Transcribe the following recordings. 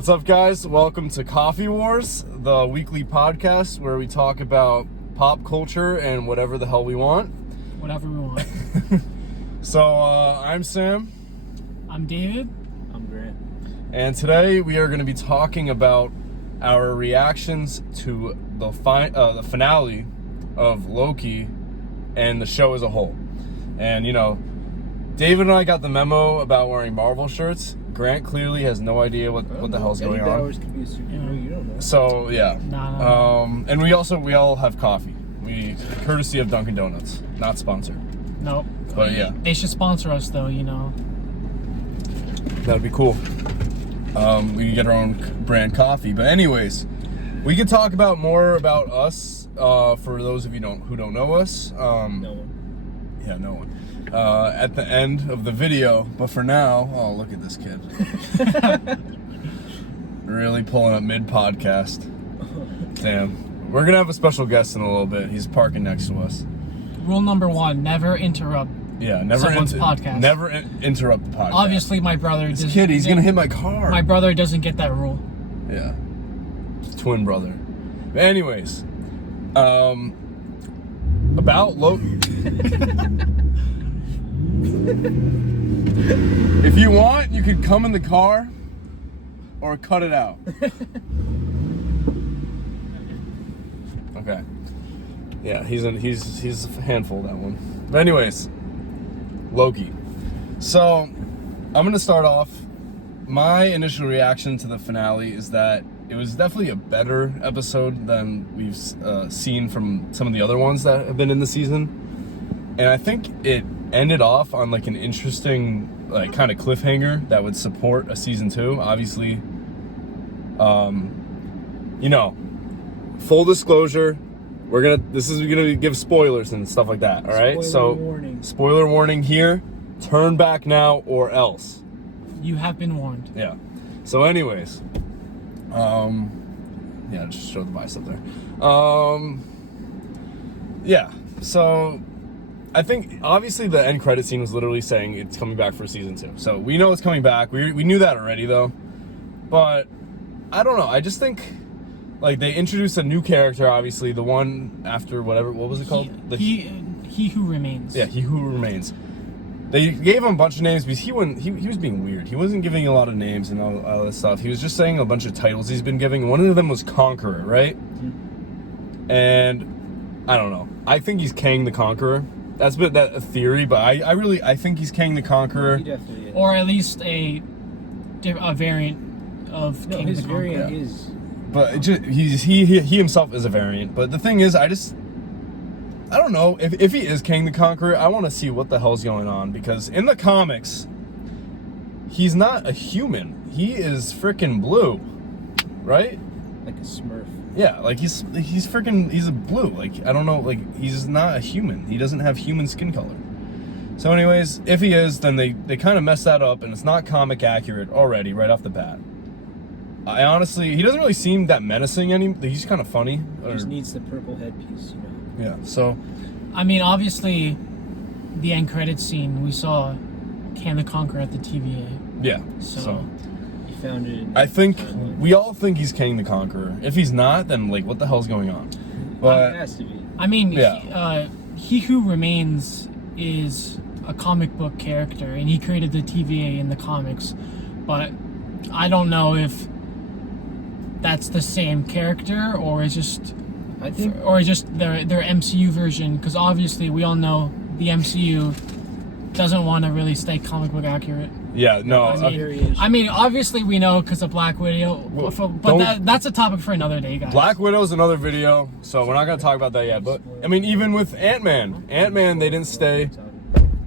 What's up, guys? Welcome to Coffee Wars, the weekly podcast where we talk about pop culture and whatever the hell we want. Whatever we want. So, I'm Sam. I'm David. I'm Grant. And today we are going to be talking about our reactions to the finale of Loki and the show as a whole. And, you know, David and I got the memo about wearing Marvel shirts. Grant clearly has no idea what the hell's going on. Could be a superhero, you don't know. So, yeah. No. And we all have coffee. Courtesy of Dunkin' Donuts. Not sponsored. Nope. But yeah. They should sponsor us, though, you know. That'd be cool. We can get our own brand coffee. But anyways, we could talk about more about us for those of you who don't know us. No one. Yeah, no one. At the end of the video. But for now, oh, look at this kid. Really pulling up mid-podcast. Damn. We're going to have a special guest in a little bit. He's parking next to us. Rule number 1, never interrupt. Yeah, never someone's podcast. Never interrupt the podcast. Obviously, my brother This kid, he's going to hit my car. My brother doesn't get that rule. Yeah. Twin brother. But anyways, about Loki. If you want, you could come in the car or cut it out. Okay. Yeah, he's a handful, that one. But anyways, Loki. So, I'm going to start off. My initial reaction to the finale is that it was definitely a better episode than we've seen from some of the other ones that have been in the season. And I think it ended off on like an interesting like kind of cliffhanger that would support a season 2. Obviously, you know, full disclosure, this is gonna give spoilers and stuff like that. All right, spoiler warning here. Turn back now or else. You have been warned. Yeah. So anyways, yeah, just show the bicep there. Yeah. So I think obviously the end credit scene was literally saying it's coming back for season 2. So we know it's coming back. We knew that already though. But I don't know. I just think like they introduced a new character, obviously, the one after what was it called? He Who Remains. Yeah, He Who Remains. They gave him a bunch of names because he was being weird. He wasn't giving a lot of names and all this stuff. He was just saying a bunch of titles he's been giving. One of them was Conqueror, right? Mm-hmm. And I don't know. I think he's Kang the Conqueror. That's a theory, but I think he's Kang the Conqueror. He definitely is. Or at least a variant of King his the Conqueror. variant is. But he himself is a variant. But the thing is, I don't know if he is King the Conqueror. I want to see what the hell's going on because in the comics, he's not a human. He is freaking blue, right? Like a Smurf. Yeah, like he's a blue. Like I don't know, like he's not a human. He doesn't have human skin color. So, anyways, if he is, then they kind of messed that up, and it's not comic accurate already right off the bat. I honestly, he doesn't really seem that menacing he's kind of funny. He just needs the purple headpiece, you know. Yeah, so I mean, obviously, the end credits scene, we saw Kang the Conqueror at the TVA. yeah, So He found it. I think we all think he's Kang the Conqueror. If he's not, then like what the hell's going on? But it has to be. I mean, yeah. He Who Remains is a comic book character, and he created the TVA in the comics. But I don't know if that's the same character or it's just their MCU version. Because obviously, we all know the MCU doesn't want to really stay comic book accurate. yeah, no. I mean, obviously we know because of Black Widow, but that's a topic for another day, guys. Black Widow's another video, so we're not gonna talk about that yet. But I mean, even with Ant-Man, they didn't stay.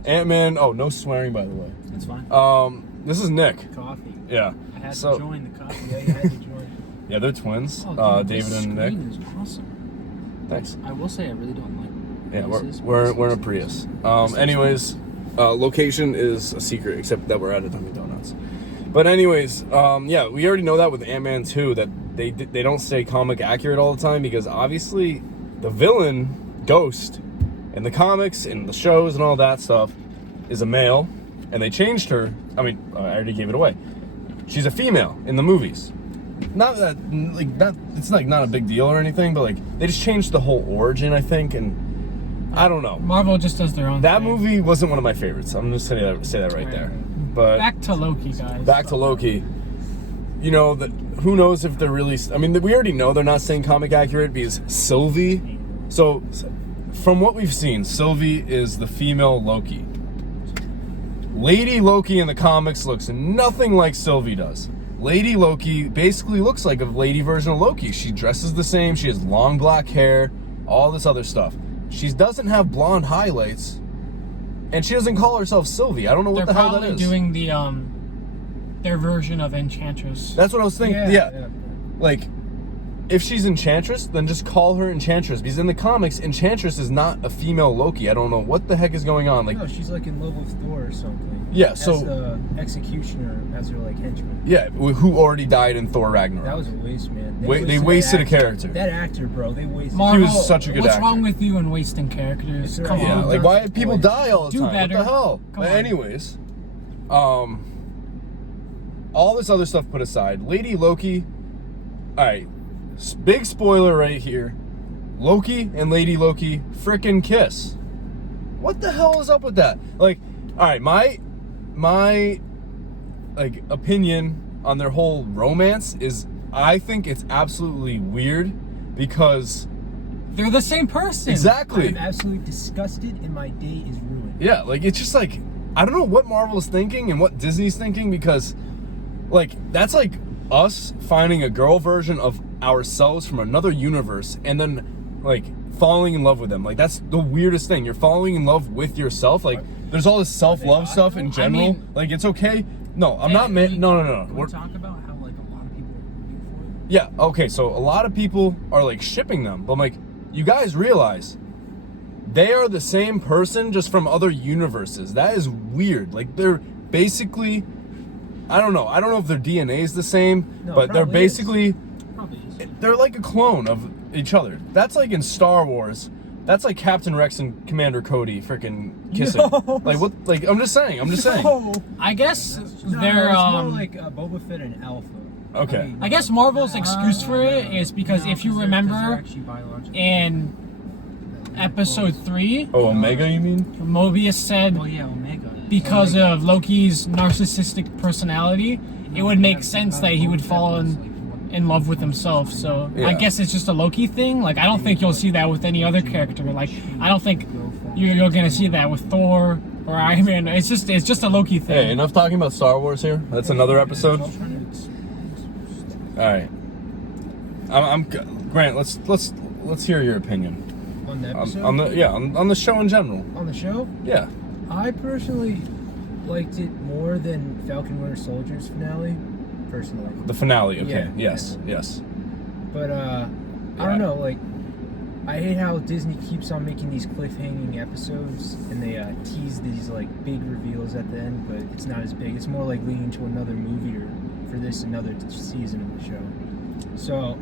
Ant-Man. Oh, no swearing, by the way. It's fine. This is Nick. Coffee. Yeah. I had So- to join the coffee. Yeah, you had to join. Yeah, they're twins. Oh, dude, David this and Nick. screen is awesome. Thanks. I will say I really don't like. Yeah, Priuses, we're in a Prius. Anyways, location is a secret, except that we're at a Dunkin' Donuts. But anyways, yeah, we already know that with Ant-Man 2 that they don't stay comic accurate all the time because obviously the villain Ghost in the comics and the shows and all that stuff is a male, and they changed her. I mean, I already gave it away. She's a female in the movies. not that it's like not a big deal or anything, but like they just changed the whole origin, I think, and I don't know. Marvel just does their own That thing. movie wasn't one of my favorites. I'm just gonna say that right there. But Back to Loki, guys. back to Loki. You know, who knows if they're really... I mean, we already know they're not staying comic accurate because Sylvie... So, from what we've seen, Sylvie is the female Loki. Lady Loki in the comics looks nothing like Sylvie does. Lady Loki basically looks like a lady version of Loki. She dresses the same. She has long black hair. All this other stuff. She doesn't have blonde highlights. And she doesn't call herself Sylvie. I don't know what the hell that is. They're probably doing the their version of Enchantress. That's what I was thinking. Yeah. Like, if she's Enchantress, then just call her Enchantress. Because in the comics, Enchantress is not a female Loki. I don't know what the heck is going on. Like, no, she's like in love with Thor or something. Yeah, so... As the Executioner, as her, like, henchman. Yeah, who already died in Thor Ragnarok. That was a waste, man. They wasted a character. That actor, bro, they wasted... Marvel, he was such a good what's actor. wrong with you and wasting characters? Come Yeah, on. like, why do people die all the Do time? better. What the hell? Come But on. anyways, all this other stuff put aside, Lady Loki... Alright, big spoiler right here. Loki and Lady Loki frickin' kiss. What the hell is up with that? Like, alright, my like opinion on their whole romance is I think it's absolutely weird because they're the same person. Exactly. I'm absolutely disgusted and my day is ruined. Yeah, like it's just like I don't know what Marvel's thinking and what Disney's thinking because like that's like us finding a girl version of ourselves from another universe and then like falling in love with them. Like that's the weirdest thing. You're falling in love with yourself. Like there's all this self-love stuff in general. I mean, like it's okay. No, I'm not no. Can we talk about how like a lot of people are rooting for it? Yeah, okay, so a lot of people are like shipping them, but I'm like, you guys realize they are the same person just from other universes. That is weird. Like they're basically I don't know if their DNA is the same, No, but they're probably basically is. Probably is. they're like a clone of each other. That's like in Star Wars. That's like Captain Rex and Commander Cody freaking kissing. No. Like what? Like I'm just saying. I guess No, they're it's more like Boba Fett and Alpha. Okay. I guess Marvel's excuse for it is because if you remember in episode 3, Oh, Omega, you mean? Mobius said Oh yeah, Omega. because of Loki's narcissistic personality, it would make sense that he would fall in love with himself. So I Yeah. guess it's just a Loki thing. Like I don't think you'll see that with any other character. Like I don't think you're gonna see that with Thor or Iron Man. It's just a Loki thing. Hey, enough talking about Star Wars here. That's another episode. All right. I'm Grant. Let's hear your opinion On the episode? on the show in general. On the show? Yeah. I personally liked it more than Falcon Winter Soldier's finale. Personally. The finale. Okay. Yeah. Yes. But I don't know, like I hate how Disney keeps on making these cliffhanging episodes and they tease these like big reveals at the end, but it's not as big. It's more like leading to another movie or for this another season of the show. So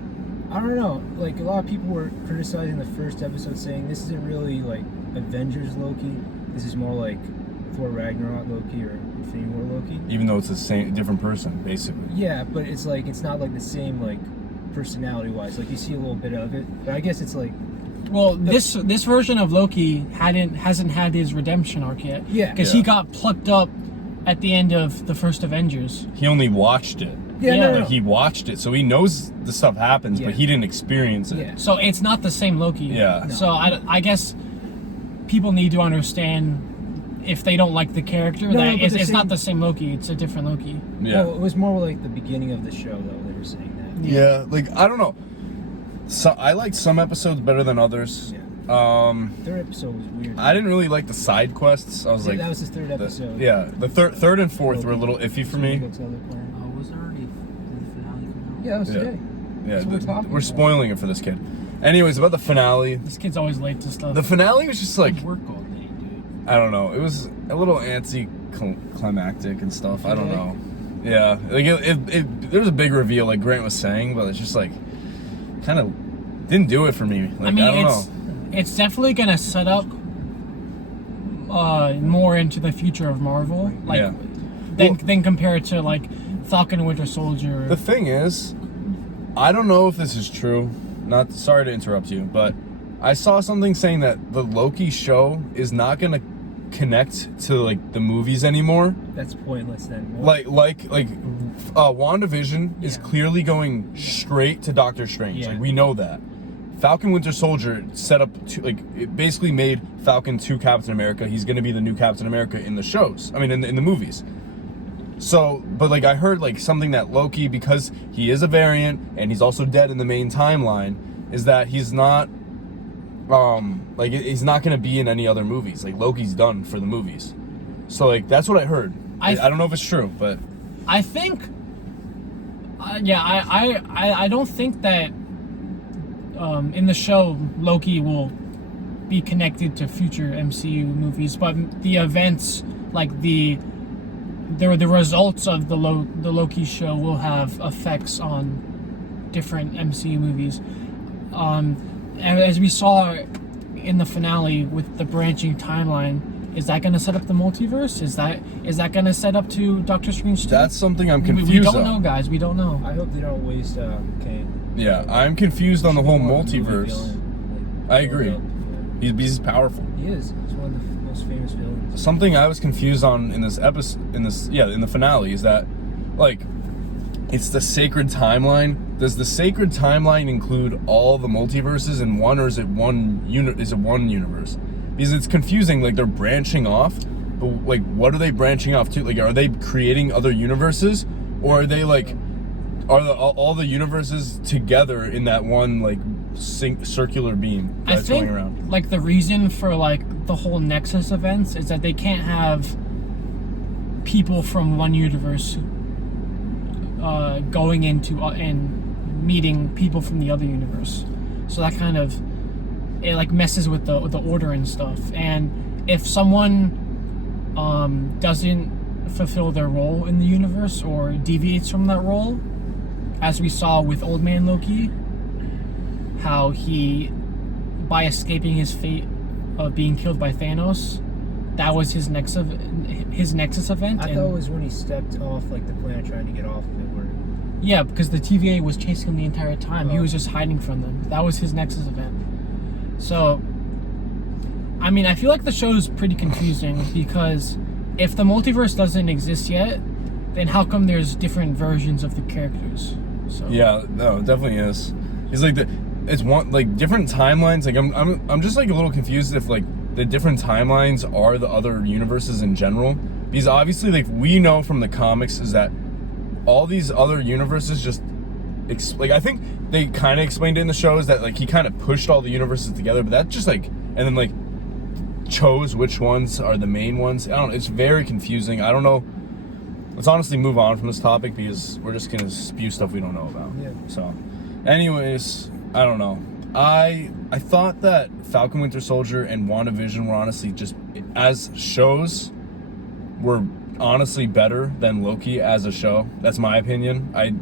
I don't know, like a lot of people were criticizing the first episode saying this isn't really like Avengers Loki. This is more like Thor Ragnarok Loki or Infinity War Loki. Even though it's the same, different person, basically. Yeah, but it's like it's not like the same like personality-wise. Like you see a little bit of it, but I guess it's like Well, this version of Loki hasn't had his redemption arc yet. Yeah. Because he got plucked up at the end of the first Avengers. He only watched it. yeah, Yeah. no. Like he watched it, so he knows the stuff happens, Yeah. but he didn't experience it. Yeah. So it's not the same Loki. Yeah. No. So I guess people need to understand if they don't like the character No, that but it's the same- not the same Loki. It's a different Loki. Yeah. Well, it was more like the beginning of the show, though. They were saying that. Yeah, like I don't know. So I liked some episodes better than others. Yeah. Um, Third episode was weird. I didn't really like the side quests. I was like, that was his third episode. the third and fourth were a little iffy for me. Was it already the finale come out? Yeah, that was Yeah. today. Yeah, That's what we're talking we're about. spoiling it for this kid. Anyways, about the finale. This kid's always late to stuff. The finale was just like Work all day, dude. I don't know. It was a little anti-climactic and stuff. I don't know. Yeah, like there was a big reveal, like Grant was saying, but it's just like kind of didn't do it for me. Like, I mean, don't know. it's definitely gonna set up more into the future of Marvel, like Yeah. than compared to like Falcon and Winter Soldier. The thing is, I don't know if this is true. Not sorry to interrupt you, but I saw something saying that the Loki show is not gonna connect to like the movies anymore. That's pointless then. WandaVision is clearly going straight to Doctor Strange. Yeah. Like we know that. Falcon Winter Soldier set up it basically made Falcon to Captain America. He's gonna be the new Captain America in the shows. I mean in the movies. So, but like I heard like something that Loki, because he is a variant and he's also dead in the main timeline, is that he's not he's not gonna be in any other movies. Like Loki's done for the movies. So like that's what I heard. I don't know if it's true, but I think I don't think that in the show Loki will be connected to future MCU movies, but the events like the results of the Loki show will have effects on different MCU movies. And as we saw in the finale with the branching timeline, is that going to set up the multiverse? Is that going to set up to Doctor Strange 2? that's something I'm confused We don't on. know, guys. We don't know. I hope they don't waste Kane. Yeah, I'm confused on the whole More multiverse. villain, I agree. Yeah. He's powerful. He is. He's one of the most famous villains. Something I was confused on in this episode, in the finale, is that like it's the sacred timeline. Does the sacred timeline include all the multiverses in one, or is it one universe? Because it's confusing. Like they're branching off, but like what are they branching off to? Like are they creating other universes, or are they like all the universes together in that one like circular beam that's going around? Like the reason for like the whole Nexus events is that they can't have people from one universe going into and meeting people from the other universe. So that kind of it like messes with the order and stuff. And if someone doesn't fulfill their role in the universe or deviates from that role, as we saw with Old Man Loki, how he, by escaping his fate of being killed by Thanos, that was his Nexus event. I thought it was when he stepped off like the planet trying to get off of it. Yeah, because the TVA was chasing him the entire time. He Oh. was just hiding from them. That was his Nexus event. So, I mean, I feel like the show is pretty confusing because if the multiverse doesn't exist yet, then how come there's different versions of the characters? So Yeah, no, it definitely is. It's like it's one like different timelines. Like I'm just like a little confused if like the different timelines are the other universes in general. Because obviously, like we know from the comics, is that all these other universes just like I think they kind of explained it in the shows that like he kind of pushed all the universes together, but that just like and then like chose which ones are the main ones. I don't know. It's very confusing. I don't know. Let's honestly move on from this topic because we're just gonna spew stuff we don't know about. Yeah. So, anyways, I don't know. I thought that Falcon Winter Soldier and WandaVision were honestly just as shows were honestly better than Loki as a show. That's my opinion. I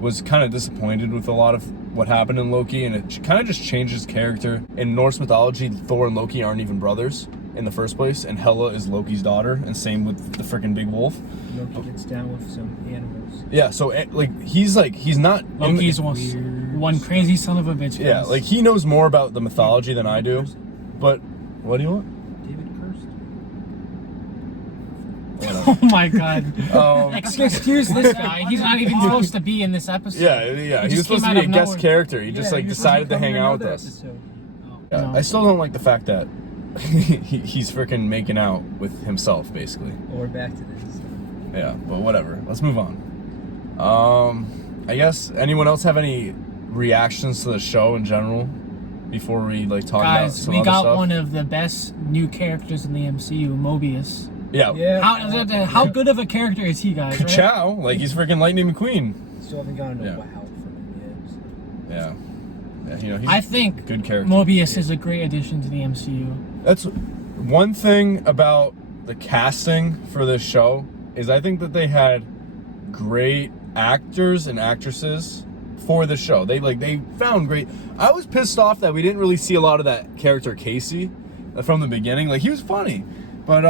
was kind of disappointed with a lot of what happened in Loki, and it kind of just changed his character. In Norse mythology, Thor and Loki aren't even brothers in the first place, and Hela is Loki's daughter, and same with the freaking big wolf. Loki gets down with some animals. Yeah, so like he's not Loki's one crazy son of a bitch. Yeah, guys. like he knows more about the mythology than I do. But what do you want? David cursed. Oh my god. Excuse this guy. He's not even supposed to be in this episode. Yeah. He was just supposed came to out be a of guest nowhere. character. He just like he was decided to supposed hang come out in with another us. episode. Yeah, No. I still don't like the fact that he's freaking making out with himself, basically. Well, we're back to this. Yeah, but whatever. Let's move on. I guess anyone else have any reactions to the show in general before we like talk about Guys, some we other got stuff? one of the best new characters in the MCU, Mobius. Yeah. How good of a character is he, guys? Right? Chow, like he's freaking Lightning McQueen. Still haven't gotten a Yeah. wow from him yet. So. Yeah, you know, he's I think a good character. Mobius is a great addition to the MCU. That's one thing about the casting for this show is I think that they had great actors and actresses for the show. They found great. I was pissed off that we didn't really see a lot of that character Casey from the beginning. Like he was funny, but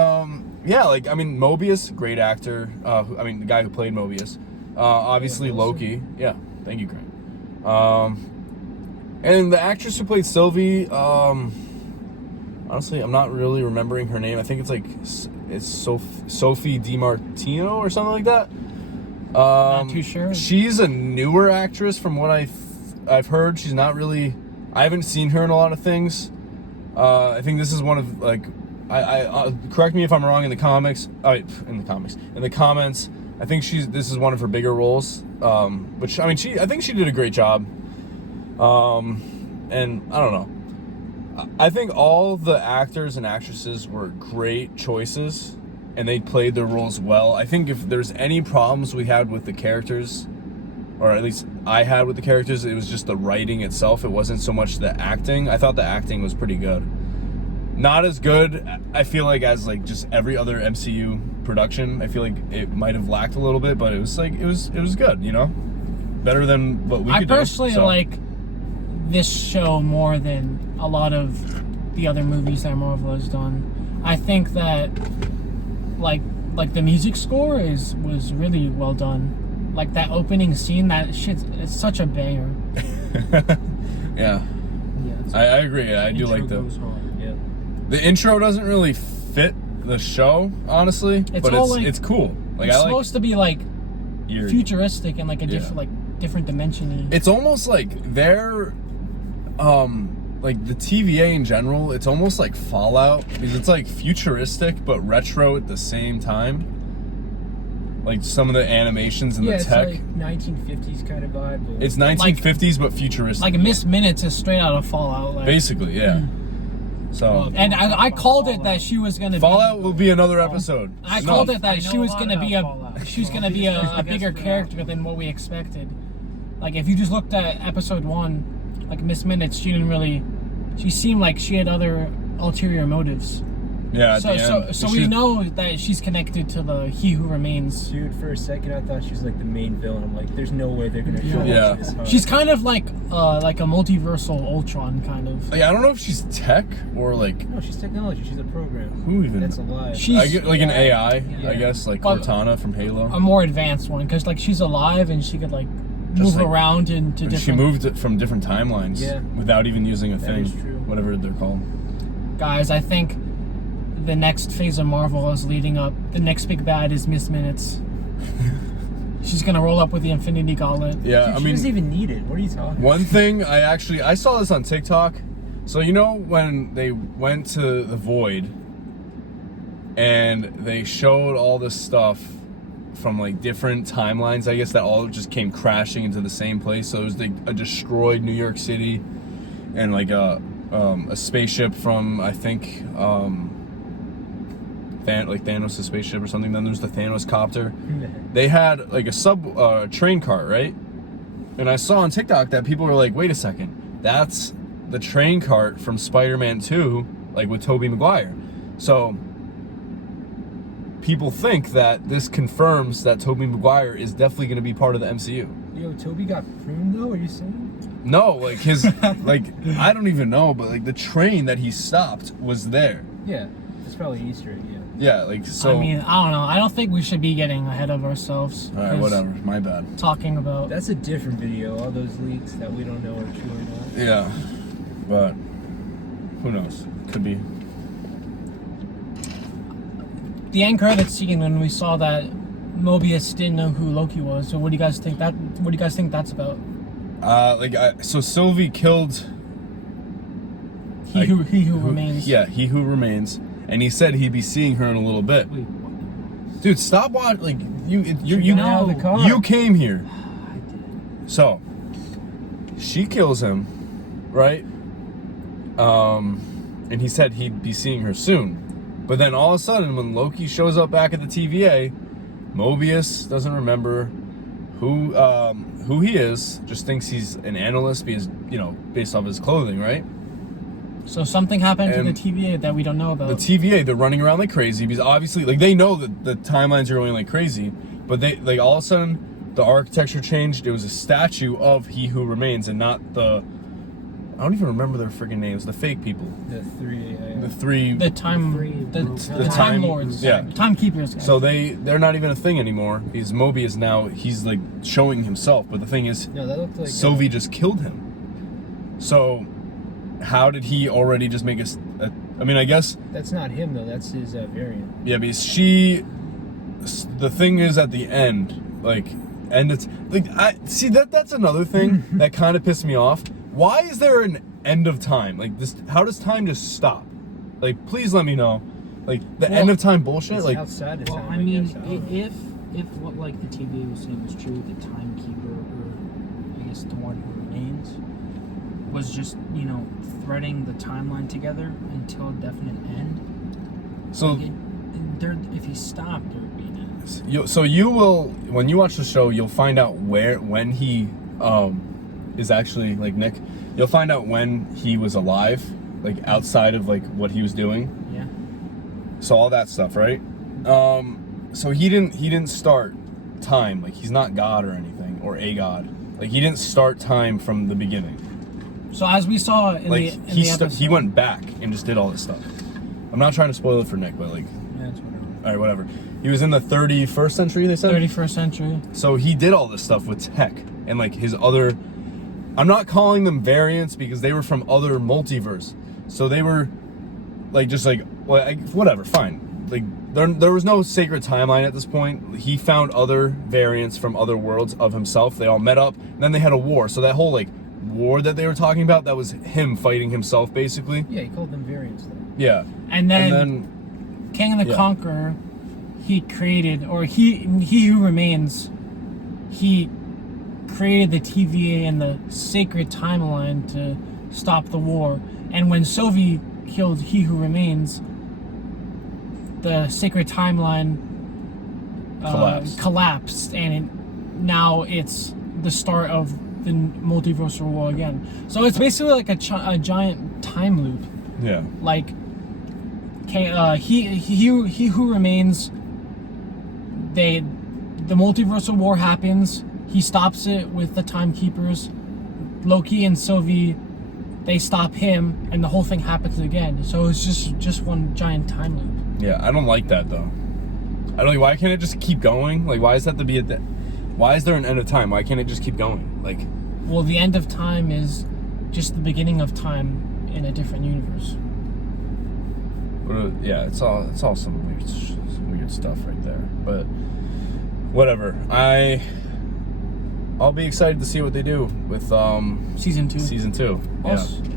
yeah, like I mean Mobius, great actor. The guy who played Mobius. Obviously Wilson. Loki. Yeah, thank you, Grant. And the actress who played Sylvie, honestly, I'm not really remembering her name. I think it's Sophie DiMartino or something like that. Not too sure. She's a newer actress from what I've heard. She's not really. I haven't seen her in a lot of things. I think this is one of like. I correct me if I'm wrong in the comics. In the comments. I think this is one of her bigger roles. Which I mean, I think she did a great job. And I don't know. I think all the actors and actresses were great choices, and they played their roles well. I think if there's any problems we had with the characters, or at least I had with the characters, it was just the writing itself. It wasn't so much the acting. I thought the acting was pretty good. Not as good, I feel like, as like just every other MCU production. I feel like it might have lacked a little bit, but it was good, you know? Better than what we could do. I personally like this show more than a lot of the other movies that Marvel has done. I think that like the music score was really well done. Like that opening scene, that shit's it's such a banger. Yeah. I agree. I do like goes hard. Yeah. The intro doesn't really fit the show, honestly, but it's cool. Like it's supposed to be like eerie, futuristic and like a different dimension-y. It's almost like they're like the TVA in general, it's almost like Fallout, because it's like futuristic but retro at the same time. Like some of the animations and the tech. It's like 1950s kind of vibe. But it's 1950s but futuristic. Like Miss Minutes is straight out of Fallout. Like, basically, yeah. So. And I called it that she was gonna. Fallout will be another episode. I called it that she was gonna be a bigger character than what we expected. Like if you just looked at episode 1, like Miss Minutes, she seemed like she had other ulterior motives. Yeah. So we know that she's connected to the He Who Remains. Dude, for a second I thought she was like the main villain. I'm like, there's no way they're gonna show up this hard. She's kind of like a multiversal Ultron kind of. Yeah, I don't know if she's tech or like. No, she's technology. She's a program. Who even? That's a lie. She's like an AI, I guess, like Cortana from Halo. A more advanced one, because like she's alive and she could like move around into different. She moved it from different timelines without even using a thing, is true. Whatever they're called. Guys, I think the next phase of Marvel is leading up. The next big bad is Miss Minutes. She's gonna roll up with the Infinity Gauntlet. Yeah, Dude, I she mean, doesn't even need it. What are you talking? One thing I saw this on TikTok. So you know when they went to the Void and they showed all this stuff from like different timelines, I guess, that all just came crashing into the same place. So it was like a destroyed New York City and like a spaceship from, I think, like Thanos' spaceship or something. Then there's the Thanos copter. They had like a train cart, right? And I saw on TikTok that people were like, wait a second, that's the train cart from Spider-Man 2, like with Tobey Maguire. So people think that this confirms that Tobey Maguire is definitely going to be part of the MCU. Yo, Toby got pruned though, are you saying? No, like his, like, I don't even know, but like the train that he stopped was there. Yeah, it's probably Easter egg, yeah. Yeah, like, so. I mean, I don't know. I don't think we should be getting ahead of ourselves. Alright, whatever. My bad. Talking about. That's a different video, all those leaks that we don't know are true or not. Yeah, but who knows? Could be. The end credits scene when we saw that Mobius didn't know who Loki was. So what do you guys think that's about? So Sylvie killed He who remains. Yeah, He Who Remains, and he said he'd be seeing her in a little bit. Wait, what? Dude, stop watching. Like know. you came here. So she kills him, right? And he said he'd be seeing her soon. But then all of a sudden, when Loki shows up back at the TVA, Mobius doesn't remember who he is, just thinks he's an analyst because, you know, based off his clothing, right? So something happened to the TVA that we don't know about. The TVA, they're running around like crazy because obviously, like, they know that the timelines are going like crazy, but they, like, all of a sudden, the architecture changed. It was a statue of He Who Remains and not the I don't even remember their freaking names. The fake people. The three. The three. The time time lords. yeah. Timekeepers. So they're not even a thing anymore. Because Mobius now, he's like showing himself. But the thing is, No, that looked like Sylvie just killed him. So how did he already just make I mean, I guess. That's not him though. That's his variant. Yeah, because the thing is at the end, like, and it's like that's another thing that kind of pissed me off. Why is there an end of time? Like this, how does time just stop? Like, please let me know. Like the end of time bullshit. It's Like outside of Well, time. I mean, guess. don't know. if what like the TVA was saying was true, the timekeeper, or I guess the one who remains, was just threading the timeline together until a definite end. so. Like if he stopped, there would be an end. So you will, when you watch the show, you'll find out when he is actually, like, Nick, you'll find out when he was alive, like outside of like what he was doing. Yeah. So all that stuff, right? So he didn't start time. Like, he's not God or anything, or a god. Like, he didn't start time from the beginning. So as we saw in Like, the episode, he went back and just did all this stuff. I'm not trying to spoil it for Nick, but like, Yeah, that's whatever. all right, whatever. He was in the 31st century, they said? 31st century. So he did all this stuff with tech and like his other, I'm not calling them variants because they were from other multiverse. So they were like, just like, well, whatever, fine. Like there was no sacred timeline at this point. He found other variants from other worlds of himself. They all met up, and then they had a war. So that whole like war that they were talking about, that was him fighting himself basically. Yeah, he called them variants though. Yeah. And then King of the yeah. Conqueror, he created, or he who remains, he created the TVA and the sacred timeline to stop the war. And when Sylvie killed He Who Remains, the sacred timeline collapsed, and now it's the start of the multiversal war again. So it's basically like a giant time loop. Yeah. Like, he who remains, the multiversal war happens. He stops it with the timekeepers. Loki and Sylvie, they stop him, and the whole thing happens again. So it's just one giant time loop. Yeah, I don't like that though. I don't. Why can't it just keep going? Like, why does that have to be why is there an end of time? Why can't it just keep going? Like, well, the end of time is just the beginning of time in a different universe. yeah, it's all some weird stuff right there. But whatever. I'll be excited to see what they do with Season 2. Season 2.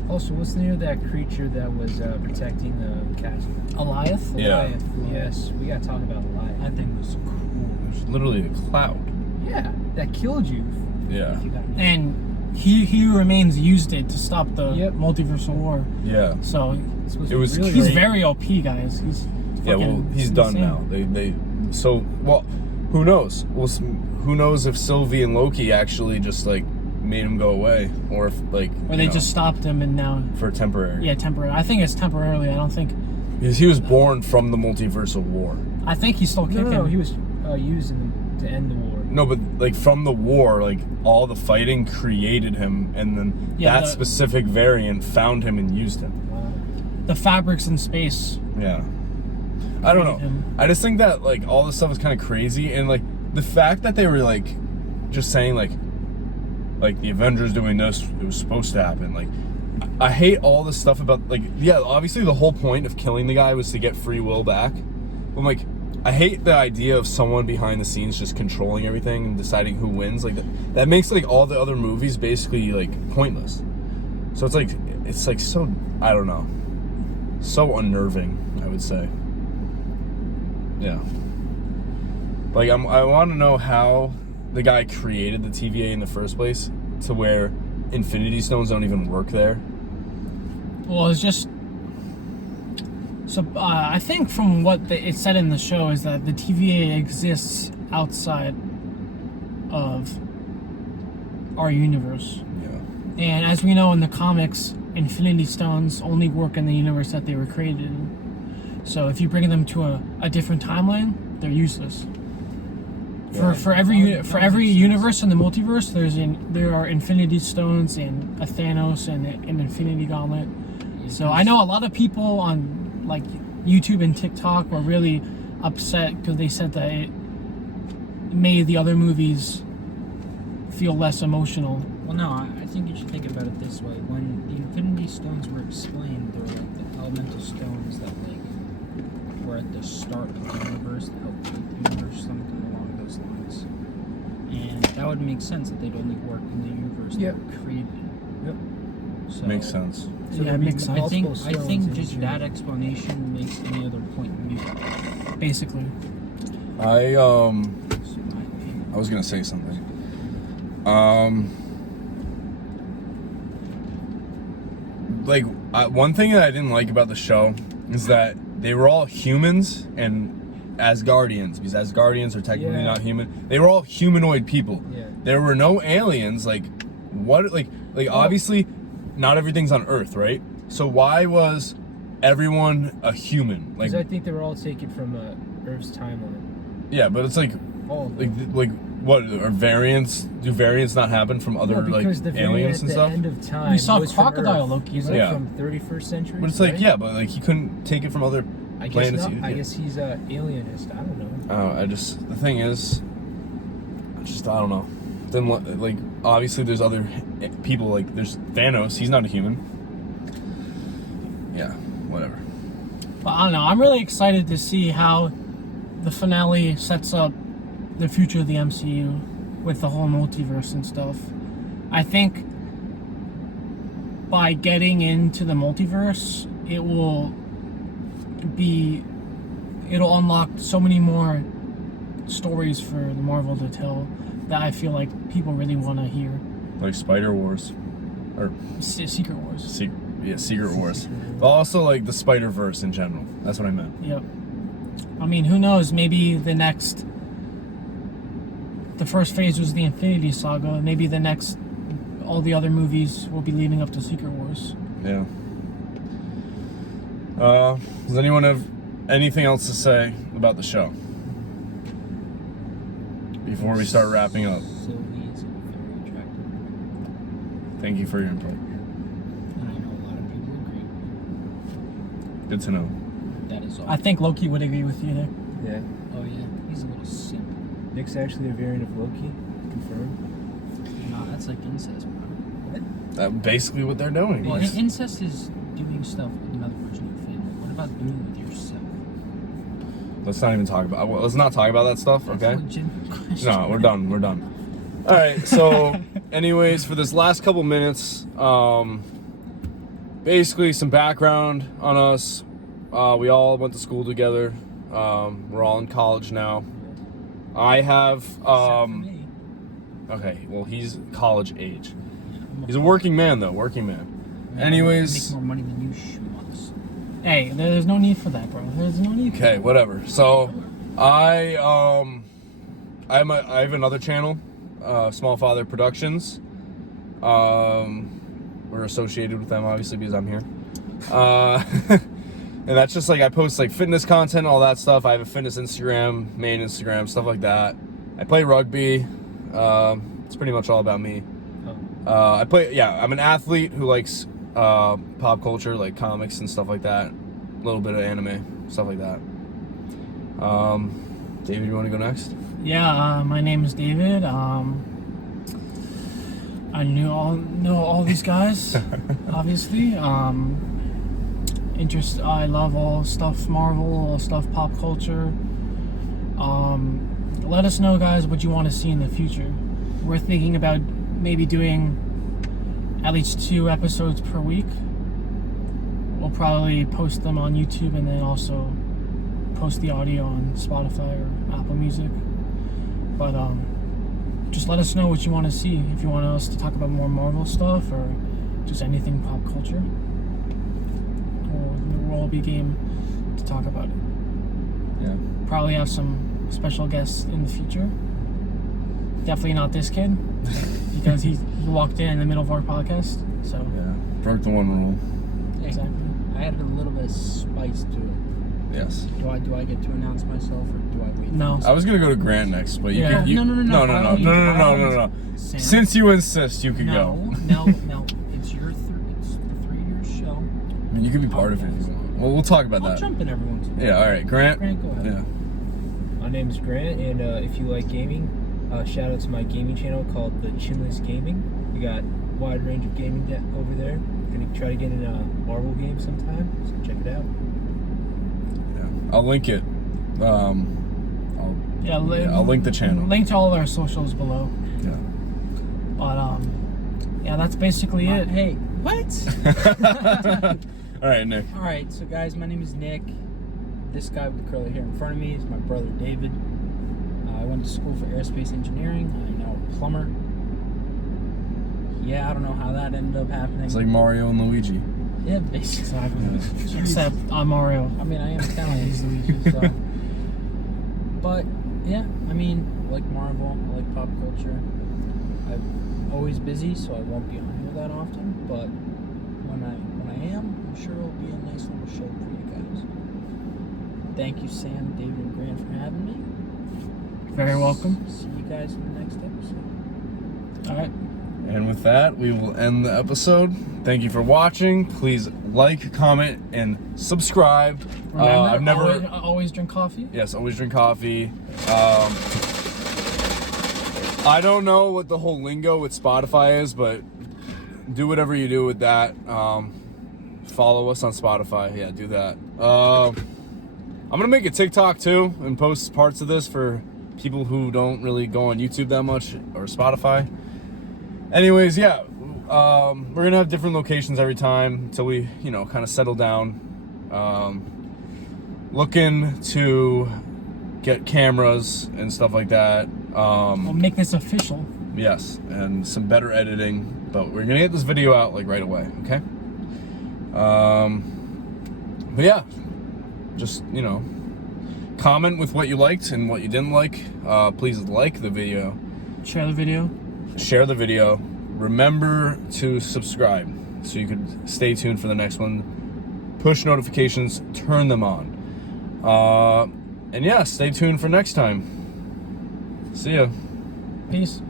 Also, what's the name of that creature that was protecting the castle? Eliath? Yeah. Yes, we gotta talk about Goliath. That thing was cool. It's literally a cloud. Yeah, that killed you. Yeah. If you got And he who remains used it to stop the Yep. multiversal war. Yeah. So Supposed It to be was really he's Great. very OP, guys. He's Yeah. Well, fucking he's done insane. now. Who knows? Who knows if Sylvie and Loki actually just like made him go away, or if like Or they just stopped him and now, for temporary. yeah, temporary. I think it's temporarily. I don't think. Because he was born from the multiversal war. I think he's still kicking. No, he was used to end the war. No, but like from the war, like all the fighting created him, and then Yeah, that specific variant found him and used him. The fabrics in space. Yeah. I don't know. Him. I just think that like all this stuff is kind of crazy, and like the fact that they were like just saying like the Avengers doing this, it was supposed to happen. Like, I hate all this stuff about like, yeah, obviously the whole point of killing the guy was to get free will back. But like, I hate the idea of someone behind the scenes just controlling everything and deciding who wins. Like that makes like all the other movies basically like pointless. So it's like so, I don't know, so unnerving, I would say. Yeah. Like I want to know how the guy created the TVA in the first place, to where Infinity Stones don't even work there. Well, it's just. So I think from what it said in the show is that the TVA exists outside of our universe. Yeah. And as we know in the comics, Infinity Stones only work in the universe that they were created in. So if you bring them to a different timeline, they're useless. For every universe in the multiverse, there are Infinity Stones and a Thanos and an Infinity Gauntlet. So I know a lot of people on like YouTube and TikTok were really upset because they said that it made the other movies feel less emotional. Well, no, I think you should think about it this way. When the Infinity Stones were explained, they were like the elemental stones that like were at the start of the universe, that helped create the universe, something along those lines. And that would make sense that they'd only work in the universe that were created. Yep. So, Makes sense. So Yeah, it makes sense. I think just that explanation makes any other point mute. Basically. I So in my opinion. was gonna say something. One thing that I didn't like about the show is that they were all humans and Asgardians, because Asgardians are technically not human. They were all humanoid people. Yeah. There were no aliens. Obviously, not everything's on Earth, right? So why was everyone a human? Because I think they were all taken from Earth's timeline. Yeah, but it's like All of them. what are variants? Do variants not happen from other because the aliens and stuff? At the end of time, We saw was from Crocodile Earth. Loki. He's Yeah. from 31st century. But it's like he couldn't take it from other I guess planets. not. I guess he's alienist. I don't know. The thing is, I don't know. Then obviously there's other people, like there's Thanos, he's not a human. Yeah, whatever. But I don't know. I'm really excited to see how the finale sets up the future of the MCU with the whole multiverse and stuff. I think by getting into the multiverse, it'll unlock so many more stories for the Marvel to tell that I feel like people really want to hear. Like Spider Wars. Or Secret Wars. Secret Wars. But also like the Spider-Verse in general. That's what I meant. Yep. I mean, who knows? Maybe the first phase was the Infinity Saga. Maybe all the other movies will be leading up to Secret Wars. Yeah. Does anyone have anything else to say about the show before we start wrapping up? Sylvie is very attractive. Thank you for your input. And I know a lot of people agree. Good to know. That is all. I think Loki would agree with you, Nick. Yeah. Oh yeah, he's a little simp. Nick's actually a variant of Loki. Confirmed. No, that's like incest, bro. That's basically what they're doing. Well, incest is doing stuff with another person in your family. What about doing it with yourself? Let's not even talk about. Let's not talk about that stuff, That's okay? a legitimate question. No, we're done. We're done. All right. So, anyways, for this last couple minutes, basically some background on us. We all went to school together. We're all in college now. I have. Except for me. Okay. Well, he's college age. Yeah, He's a working man, though. Working man. I Anyways. make more money than you schmucks. Hey, there's no need for that, bro. There's no need. Okay, whatever. So, I have another channel, Small Father Productions. We're associated with them obviously because I'm here. And that's just like I post like fitness content, all that stuff. I have a fitness Instagram, main Instagram, stuff like that. I play rugby. It's pretty much all about me. I'm an athlete who likes pop culture, like comics and stuff like that. A little bit of anime, stuff like that. David, you want to go next? Yeah, my name is David. I know all these guys, obviously. I love all stuff Marvel, all stuff pop culture. Let us know, guys, what you want to see in the future. We're thinking about maybe doing at least 2 episodes per week. We'll probably post them on YouTube and then also post the audio on Spotify or Apple Music. But just let us know what you want to see. If you want us to talk about more Marvel stuff or just anything pop culture, we'll all be game to talk about it. Yeah. Probably have some special guests in the future. Definitely not this kid because he walked in the middle of our podcast. So Yeah. Broke the one rule. Hey, exactly. I added a little bit of spice to it. Yes. Do I get to announce myself, or do I wait? No. I was gonna go to Grant next, but you Yeah. could. You, No. No. Sam, Since you insist, you could go. No. It's your it's the 3 years show. I mean, you could be part of it if you want. Well, we'll talk about I'll that. jump in every once in a while. Yeah. All right, Grant. Grant, go ahead. Yeah. My name is Grant, and if you like gaming, shout out to my gaming channel called The Chinless Gaming. We got a wide range of gaming over there. We're gonna try to get in a Marvel game sometime, so check it out. Yeah. I'll link it. I'll link the channel. Link to all of our socials below. Yeah. But yeah, that's basically it. Hey, what? All right, Nick. All right, so guys, my name is Nick. This guy with the curly hair in front of me is my brother David. I went to school for aerospace engineering. I'm now a plumber. Yeah, I don't know how that ended up happening. It's like Mario and Luigi. Yeah, basically. Exactly. Except I'm Mario. I mean, I am Italian, so. But yeah, I mean, I like Marvel, I like pop culture. I'm always busy, so I won't be on here that often. But when I am, I'm sure it'll be a nice little show for you guys. Thank you, Sam, David, and Grant for having me. Very welcome. See you guys in the next episode. All right. And with that, we will end the episode. Thank you for watching. Please like, comment, and subscribe. Remember, I've never. always drink coffee. Yes, always drink coffee. I don't know what the whole lingo with Spotify is, but do whatever you do with that. Follow us on Spotify. Yeah, do that. I'm gonna make a TikTok too and post parts of this for people who don't really go on YouTube that much or Spotify. Anyways, yeah, we're gonna have different locations every time until we, kind of settle down. Looking to get cameras and stuff like that. We'll make this official. Yes, and some better editing, but we're gonna get this video out like right away, okay? But yeah, just comment with what you liked and what you didn't like. Please like the video, Share the video. share the video. Remember to subscribe so you can stay tuned for the next one. Push notifications, turn them on. And yeah, stay tuned for next time. See ya. Peace.